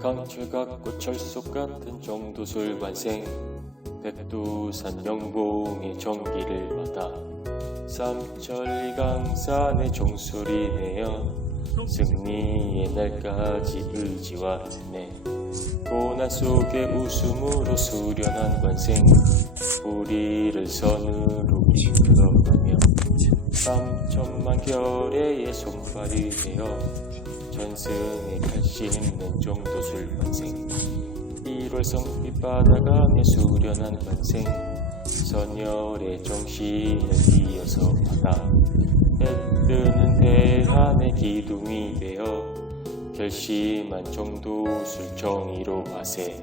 강철같고 철속 같은 정도술 관생. 백두산 영봉의 정기를 받아 삼천리 강산의 종소리 내어 승리의 날까지 의지와 내 고난 속의 웃음으로 수련한 관생. 우리를 선으로 이끌어가며 삼천만 결의의 손발이 되어 전승의 있는 정도술 관생. 1월 성 빛 바다가며 수련한 관생. 선열의 정신을 이어서 받아 해 뜨는 대한의 기둥이 되어 결심한 정도술 정의로 하세